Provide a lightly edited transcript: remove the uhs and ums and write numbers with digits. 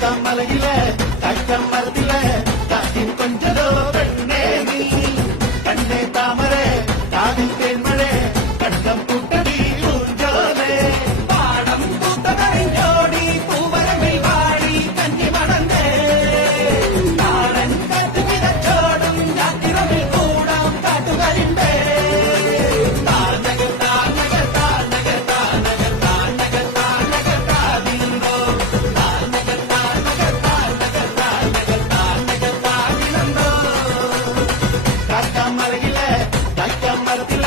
மலையில கட்டம் மரத்தில காட்டின் கொஞ்சதோ பெண்ணே நீ கண்ணே தாமரை காதில் தேன்மழை கட்டம் கூட்டடி ஊஞ்சோலே பாடம் பூத்தவரின் ஜோடி பூவரமில் வாடி கஞ்சி மடந்தே நாடன் காத்து விதச்சோடும் யாத்திரமில் கூடம் காட்டுகளின்பே மலையில மரத்தில